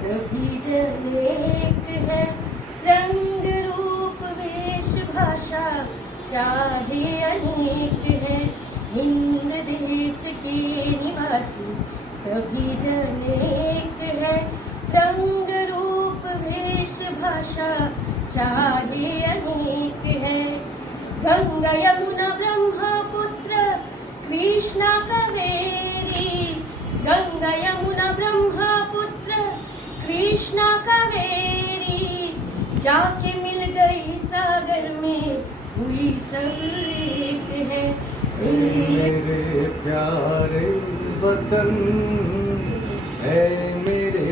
सभी जन एक है, रंग रूप वेश भाषा चाहे अनेक है। हिंद देश के निवासी सभी जन एक है, रंग रूप वेश भाषा चाहे अनेक है। गंगा यमुना ब्रह्मपुत्र कृष्णा कावेरी, गंगा यमुना ब्रह्मपुत्र कृष्णा कावेरी, जाके मिल गई सागर में हुई सब एक है। मेरे प्यारे वतन है मेरे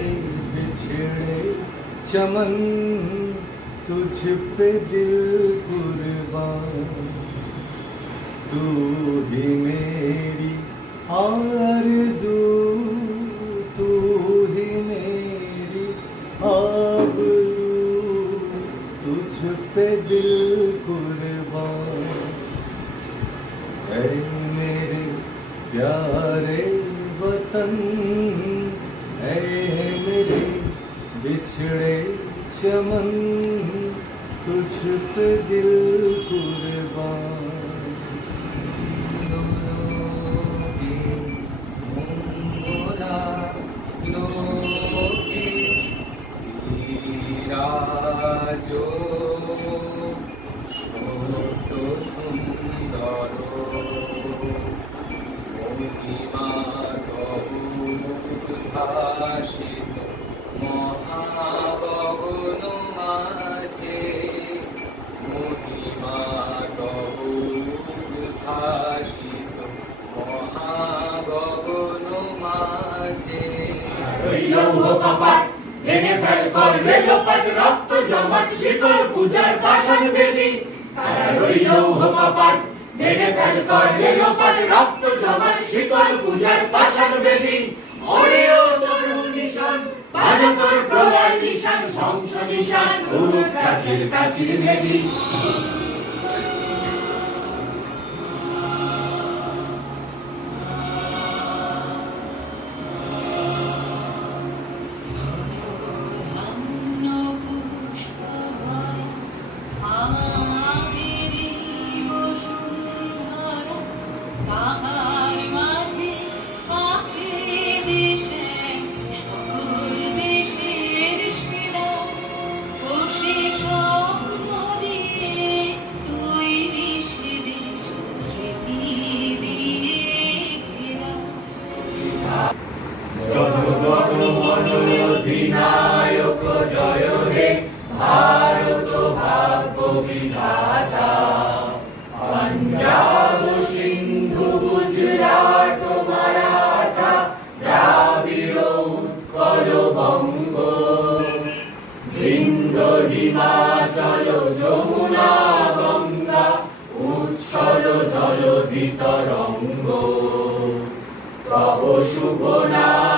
बिछड़े चमन, तुझ पे दिल कुर्बान, तू ही मेरी आरज़ू, तू ही मेरी आबरू, तुझ पे दिल कुर्बान। ऐ मेरे प्यारे वतन, ऐ मेरे बिछड़े चमन, तुझ पे दिल कुर्बान। রাজো সত্য সুন্দর মহিমা ভাষিত মহাগগন মাঝে, মহিমা ভাষিত মহাগগন মাঝে। ভেঙে ফেল কর রেলপাট, রক্ত জমাট শিকল পূজার পাষাণ বেদী। কারারই লৌহ কপাট, ভেঙে ফেল কর রেলপাট, রক্ত জমাট শিকল পূজার পাষাণ বেদী। ওরে ও তরু নিশান, বাজে তোর প্রলয় নিশান, ধ্বংস নিশান, উড়ুক কাচির কাচির বেদী। অধিনায়ক জয় হে ভারত ভাগ্য বিধাতা, পাঞ্জাব সিন্ধু গুজরাট মারাঠা দ্রাবিড় উৎকল বঙ্গ, বৃন্দ হিমাচল যমুনা গঙ্গা উচ্ছল জলধি তরঙ্গ, তব শুভ নাম